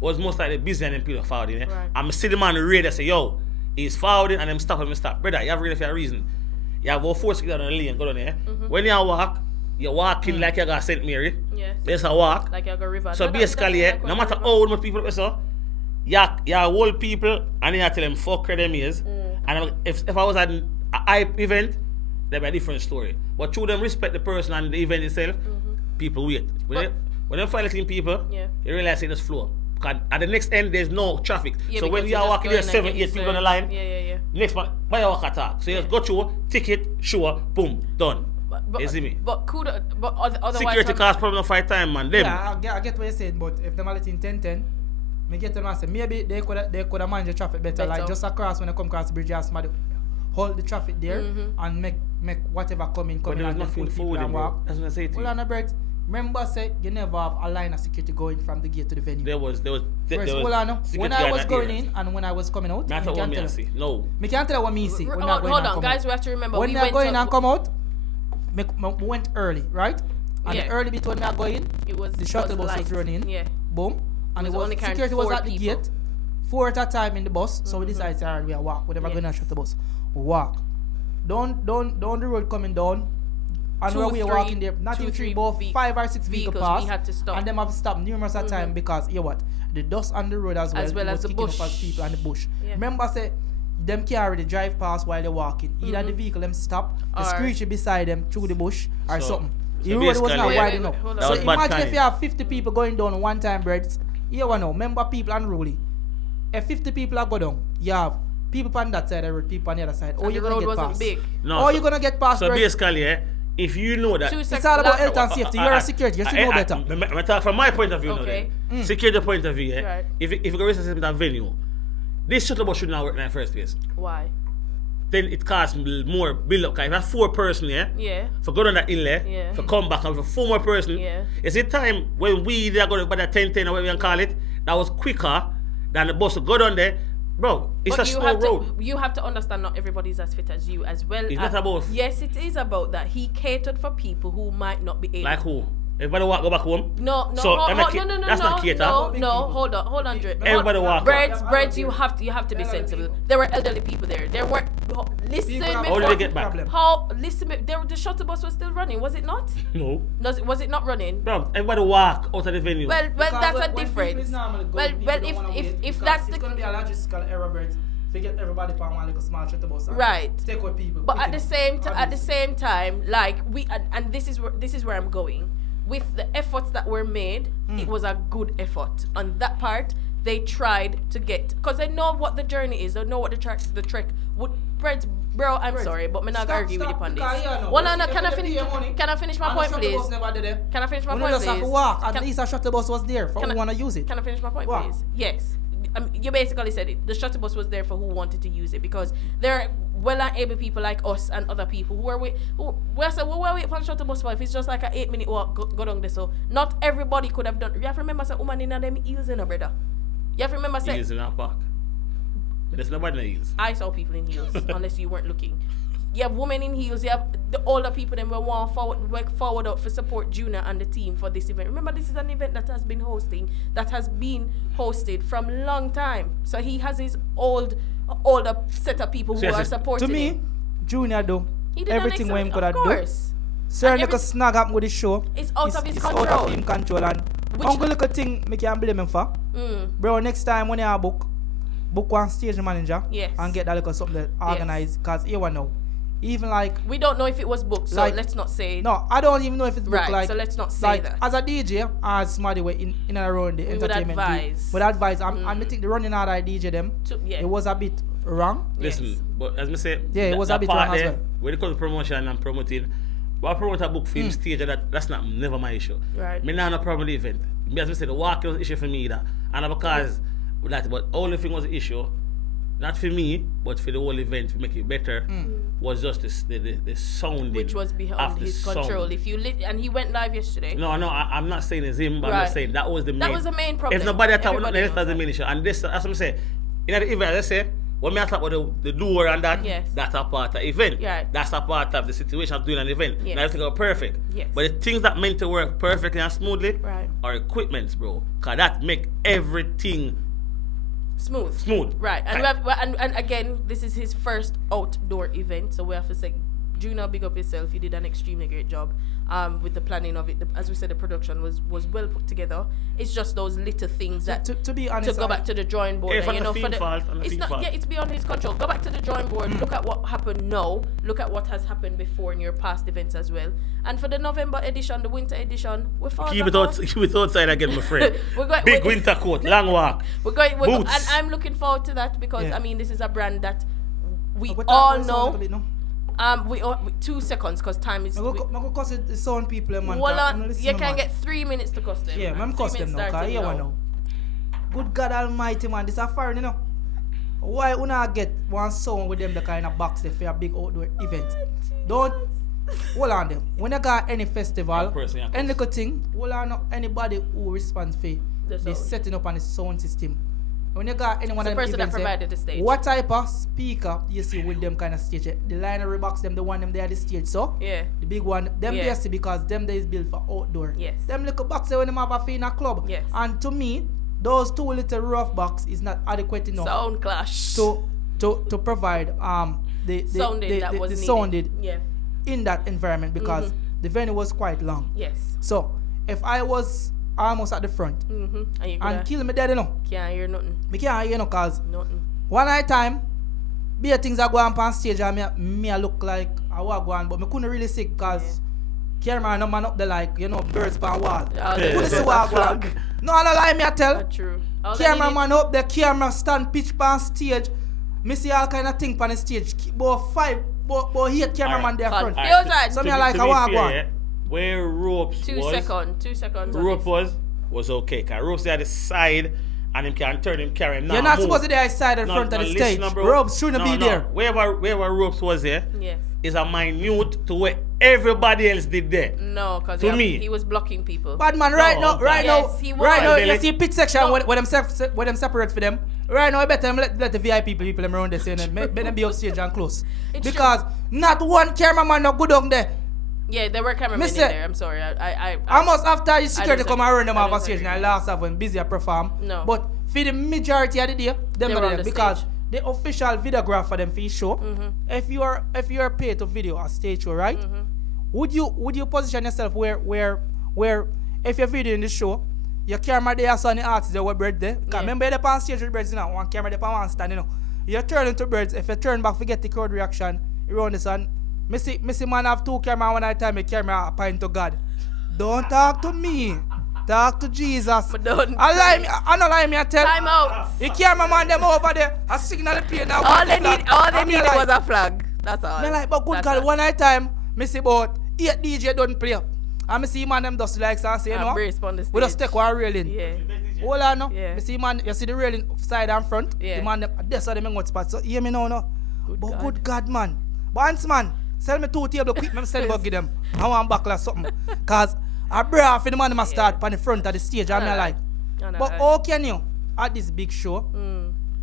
was most likely busy and them people forwarding. Right. I'm see the man radio say, yo, he's forwarding and them stop and me stop. Brother, you have really for a reason. You have about 4 seconds on the lane, go down there. When you walk, you're walking like you got St. Mary. Yeah. There's a walk. Like you go river. So basically, yeah, no matter how much people so, you old people and you tell them fuck where them is. And if I was at a hype event, there'd be a different story. But through them respect the person and the event itself, people wait. When they find people, you realize it just flow. Because at the next end, there's no traffic. Yeah, so when because you are just walking, there's going 7, and 8 get people on the served. line. Yeah. Next one, buy a walk attack. So you just go through, ticket, show, boom, done. But you see me? But otherwise, Security cars probably not fight time, man. Them. Yeah, I get what you're saying, but if them are in 10-10, me get them and say maybe they could have managed the traffic better. Like just across when they come across the bridge, just hold the traffic there and make whatever come in But there was and nothing people forward, and bro. walk. That's what I say to Hold you. on a break. Remember, say you never have a line of security going from the gate to the venue. There was Hold on, when security I guy was not going there. in and when I was coming out, That's me what can't me tell I you. see. No. Me can't tell you what me see. When I Hold go in and on, come guys. out. We have to remember. When we I went go in to- and come out, me went early, right? And Yeah. the early bit when I go in, It was the shuttle bus light. was running. Yeah. Boom. And It it was was only carrying security was 4 at the people. gate, 4 at a time in the bus. So we decided, alright, we walk. Whatever Yes. going on, shut the bus. We walk. Down the road coming down. And 2, when we 3, walking there, not 2, even 3, 3 but ve- 5 or 6 vehicles vehicles, pass. we had to stop. And them have stopped numerous of time because, you know what? The dust on the road as well, As well it as was the kicking bush. up as people and the bush. Yeah. Remember, say, them can't already drive past while they're walking. Either the vehicle them stop, the Or- screechy beside them through the bush or So- something. so The road was basically- not Wait, wide wait, enough. hold on. That So was bad imagine if timing. you have 50 people going down one time, breads. You know, remember people unruly. If 50 people are going down, you have people on that side of the road, people on the other side. Or And you're the going to road get wasn't past. big. No, Or so- you're going to get past, So breads. basically, if you know that. 2 It's seconds. all about last- health and safety. You're a security. You should know better. I talk from my point of view Okay. now then. Security point of view, Right. if you go research that venue, this shuttle bus should not work in the first place. Why? Then it costs more build up. Cause if that's 4 person, Yeah. for go down that hill Yeah. for come back and for 4 more person. Yeah. It's a time when we are going to buy that 10-10 or whatever you can call it, that was quicker than the bus to go down there. Bro, it's But a you small have road. to, you have to understand not everybody's as fit as you as well. It's as- not about- Yes, it is about that. He catered for people who might not be able. Like who? Everybody walk, go back home? No, So, no, I'm not ca- no, that's not cater. no, hold on, Dre. Everybody walk. Breads, you have to be sensible. There were elderly people there. There were, listen, People have How did they before- get back? problem. listen, the shuttle bus was still running, was it not? No. Was it not running? Bro, everybody walk out of the venue. Well, Because that's a when people difference. is normally going, Well, people well, don't wanna wait if because that's it's the going to be a logistical error, Brett. To get everybody from one little small shuttle bus. and Right. Take away people. But at the quickly. same time, like we and this is where I'm going. With the efforts that were made, it was a good effort. On that part, they tried to get because they know what the journey is. They know what the trek would. Bro, I'm Brett, sorry, but I'm not stop, argue with you stop, on this. because, yeah, no, Well, but no, see, can I them finish? pay money, Can I finish my and the point, shuttle bus please? never did it. Can I finish my We point, just have to please? walk. At Can- least a shuttle bus was there for Can who I- want to use it. Can I finish my point, Wow. please? Yes. You basically said it. The shuttle bus was there for who wanted to use it because there are well and able people like us and other people who are wait. We're waiting for the shuttle bus for if it's just like an 8-minute walk go down there. So not everybody could have done. You have to remember, say, woman in them heels, in brother. You have to remember, say, Heels in our park. But there's nobody in the heels. I saw people in heels unless you weren't looking. You have women in heels. You have the older people. Them will want forward out for support Junior and the team for this event. Remember, this is an event that has been hosted from long time. So he has his older set of people So who yes, are it's- supporting To me, him. Junior do He did an everything what him excellent- could have of done. course. Certain And little every- snag up with the show. It's out of his It's out control. of him control and Which- uncle little thing me can blame him for. Bro, next time when you book one stage manager Yes. and get that little something that organized because you want know. Even like We don't know if it was booked, so Like- let's not say. no, I don't even know if it's booked Right, like so let's not say like that. as a DJ as somebody way in and around the We would entertainment advise. would advise and I think the running order I DJ them Yeah. it was a bit wrong. Yes. Listen, but as I say, Yeah, it that- was a that bit part wrong as there, well. when it comes to promotion and promoting, but I promote a book film stage, that's not never my issue. Right. Me not no problem with the event. Me, as I said, the walking was an issue for me either. And because that, but only thing was the issue, not for me, but for the whole event to make it better, was just the sounding. Which was of beyond the his control. sound. If you and he went live yesterday. No, I'm not saying it's him, but I'm Right. just saying that was the main. That was the main problem. If nobody thought Everybody that's knows the that. main issue. And this, as I'm saying, in the event, let's say, when me talk about the door and that, Yes. that's a part of the event. Yeah. That's a part of the situation of doing an event. Yes. Now everything go perfect. Yes. But the things that meant to work perfectly and smoothly Right. are equipments, bro. Cause that make everything Smooth. Right. And Right. we have and again, this is his first outdoor event, so we have to say, Junior, big up yourself. You did an extremely great job with the planning of it. As we said, the production was well put together. It's just those little things that To be honest, to go back to the drawing board. Yeah, and, from you the know, field fault, on the it's field not. fault. Yeah, it's beyond his control. Go back to the drawing board. Look at what happened now. Look at what has happened before in your past events as well. And for the November edition, the winter edition, we're far keep back it outside again, my friend. Big we're- winter coat, long walk. We're going, Boots. and I'm looking forward to that because Yeah. I mean this is a brand that we But all that sound a bit, know. no? We 2 seconds because time is. I go cause the sound people, man. Well, I'm listen you to can man. get 3 minutes to cost them. Yeah, man, 3 cost them minutes now, cause starting here one now. Good God Almighty, man, this a foreign, you know. Why we not get one sound with them the kind of box there for a big outdoor event? Don't hold on them. When you got any festival, One person, yeah, any little thing, hold on no, anybody who responds for The the sound. setting up on the sound system. When you got anyone The of them person that events, provided the stage. what type of speaker you see with them kind of stage? The line of Reeboks, them the one them there at the stage, so Yeah. the big one, them Yeah. there see because them there is built for outdoor. Yes. Them little boxes when them have a fee in a club. Yes. And to me, those two little rough box is not adequate enough Sound clash. to provide the sounding that was the needed. sounded Yeah. in that environment because the venue was quite long. Yes. So if I was almost at the front And you and kill me dead, you know, can't hear nothing. me can't hear, you know, cause Nothing. one night time, be things are going on stage and me I look like I was going, but me couldn't really see because camera no man up there like, you know, birds per wall. Oh, Couldn't see there's what a I flag. want. No, I don't lie me I tell. Not true. All they needed- Cameraman up there, camera stand pitch pan stage. Me see all kind of thing pan the stage. About 8 cameraman there front. Alright. Feel that. So me To like be I want fair, one. yeah, where ropes 2 was, seconds. 2 seconds. on rope this. was okay. Cause ropes at the side and him can turn him carry him. You're not supposed to be outside in front of the stage. Ropes shouldn't be there. Wherever ropes was there Yes. is a minute to where everybody else did there. No, because To me. he was blocking people. Bad man, No, right yes, he now, was. you see pitch section No. where them separate for them. Right now, I better let the VIP people them around there saying, let them be upstage and close. It's Because not one cameraman no good on there. Yeah, there were cameramen in Mister- there. I'm sorry. I Almost after your security don't come agree. around them I off don't a stage agree. and last have when busy a perform. No. But for the majority of the day, them They not were on there the because stage. the official videographer them for his show. If you are paid to video a stage show, right? Would you position yourself where if you're videoing the show, your camera there so the artist there with bread there? Because Yeah. remember the on stage with breads, you know, one camera there on one stand, you know. You turn into birds. If you turn back, forget the crowd reaction around the sun. Me see man have 2 camera one at a time, a camera a point to God. Don't talk to me. Talk to Jesus. But don't- I don't lie me, I tell. Time out. The cameraman them over there, I signal the plane now. All they needed like, was a flag. That's all. me like, but good That's God, all. one night time, me see about 8 DJ don't play. And me see man them just like say, you And know, brace on the we just stage. take one railing. Yeah. Hold on now. Yeah. Me see man, you see the railing side and front. Yeah. The man them, that's how them in one spot. So hear me now, no. Good But God. good God, man. Once man, sell me 2 tables quick, me sell but give them. I want buckle or something. Cause I bra for the man them start on the front of the stage. I'm not like. I know, But I- how can you at this big show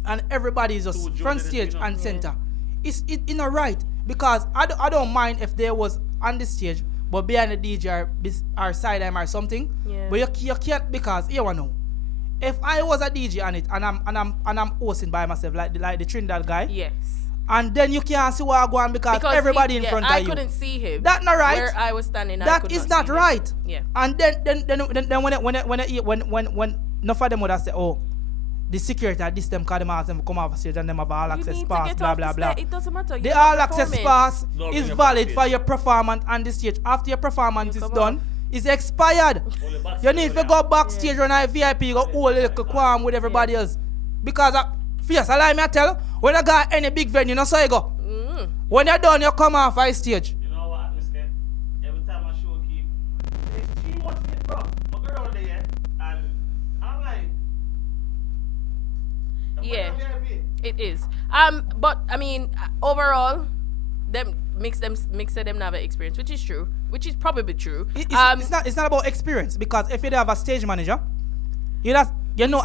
and everybody is just Two front judges, stage you know. and center? It's not right because I don't mind if there was on the stage but behind the DJ or side arm or something. Yeah. But you can't because here one know. If I was a DJ on it and I'm hosting by myself like the Trinidad guy, Yes. and then you can't see what I go on because everybody in front I of you. couldn't see him. That not right. Where I was standing, I That could is not not see him. right. Yeah. And then when enough of them would have said, oh, the security at this them call them out and come off stage and them have all You access need to pass, get blah off blah the blah. stage. It doesn't matter. The You're all not access performing. pass No, is bring it valid back for stage. your performance on the stage. After your performance You is come done, off. it's expired. Only backstage You need to only, go backstage on a VIP, go hold a little qualm with everybody else. Because fierce, allow me to tell, when I got any big venue, you know so you go. When you're done, you come off high stage. You know what, Mr. Every time I show keep, it's too much for it, bro. I go around there and I'm like, Yeah. "What the VIP?" It is. But I mean, overall, them have an experience, which is true, which is probably true. It's not about experience because if you have a stage manager, you know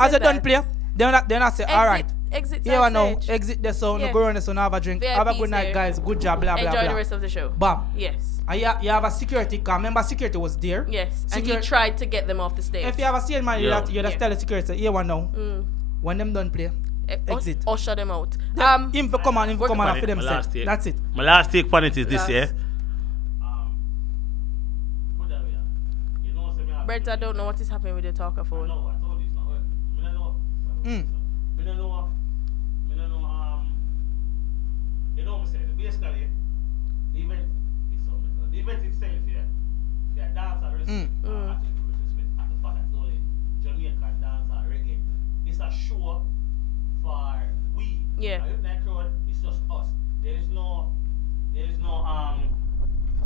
as a said done that. player, they're not say all right. exit Yeah, no, stage. exit the sound, Yeah. no go around the sound, have a drink. Have a VIPs good night, there. guys. Good job, blah, blah, Enjoy blah. the rest of the show. Bam. Yes. And you have a security car. Remember, security was there. Yes. And Secur- he tried to get them off the stage. If you have a stage man, you Yeah. just Yeah. tell the security, here one now. Mm. When them done play, exit. Usher them out. Him for come on, him for come on Funny, after them my set. last take. That's it. My last take on it is this, Last. yeah. Brett, I don't know what is happening with the talker phone. Mm. You know what I'm saying? Basically, the event itself, yeah, dance and respect, Mm. attitude with respect, and the fact that it's only Jamaican dance and reggae. It's a show for we. Yeah. That crowd, it's just us. There is no,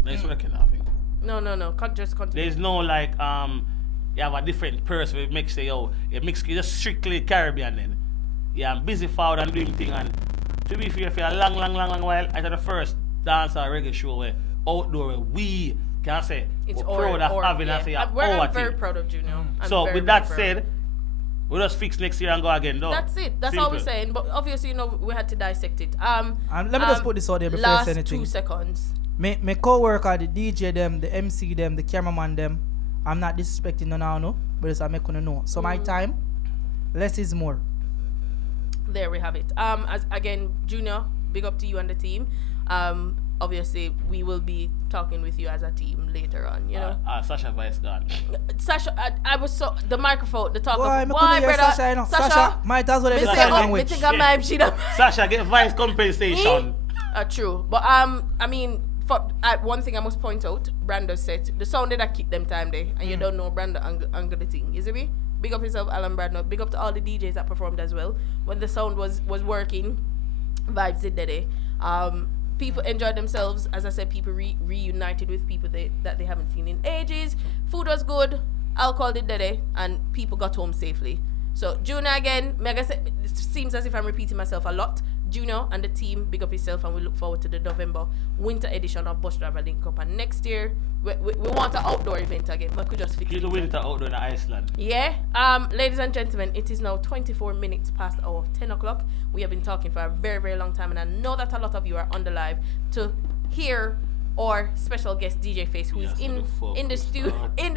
Let's work it now, I think. No. Just continue. There's no like you have a different person with mix say yo, it mix it's just strictly Caribbean then. Yeah, I'm busy forward and doing thing and to be fair for a long while I the first dance or reggae show where outdoor where we can say It's we're proud of having yeah. I say I'm very proud of Junior. I'm So very, with that very proud. said, we'll just fix next year and go again though. That's it. That's all we're saying. But obviously, we had to dissect it. And let me just put this out there before I last say anything. 2 seconds. My co-worker, the DJ them, the MC them, the cameraman them, I'm not disrespecting no now, no, but it's I make you know. So my time, less is more. There we have it. As again, Junior, big up to you and the team. Obviously, we will be talking with you as a team later on. You know, Sasha Vice gone. Sasha, I was so the microphone, the talk. Why, of me why, couldn't hear brother? Sasha, you know. Sasha might as well have me the say, sign me language. think I'm my she done. Sasha get Vice compensation. True, but I mean, one thing I must point out, Brando said the sound that keep them time there, and you don't know Brando angle the thing, is it me? Big up yourself, Alan Brando. Big up to all the DJs that performed as well. When the sound was working, vibes did there. People enjoyed themselves. As I said, people reunited with people that they haven't seen in ages. Food was good, alcohol did there, and people got home safely. So Junior again, it seems as if I'm repeating myself a lot. Junior and the team, big up yourself, and we look forward to the November winter edition of Bus Driver Link Up. And next year, we want an outdoor event again. We could just fix You it. the winter outdoor in Iceland. Yeah. Ladies and gentlemen, it is now 24 minutes past our 10 o'clock. We have been talking for a very, very long time, and I know that a lot of you are on the live to hear our special guest DJ Face, who is in the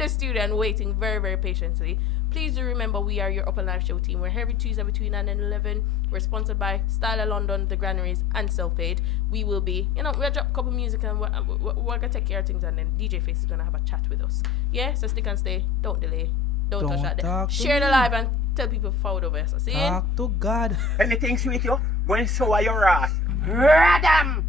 studio and waiting very, very patiently. Please do remember, we are your Upper Life Show team. We're here every Tuesday between 9 and 11. We're sponsored by Style of London, The Granaries, and Self-Paid. We will be, we'll drop a couple music and we're going to take care of things, and then DJ Face is going to have a chat with us. Yeah, so stick and stay. Don't delay. Don't touch that. talk to Share the me. live and tell people forward over. So see you. Talk to God. Anything sweet you? Go and show your ass. Radam!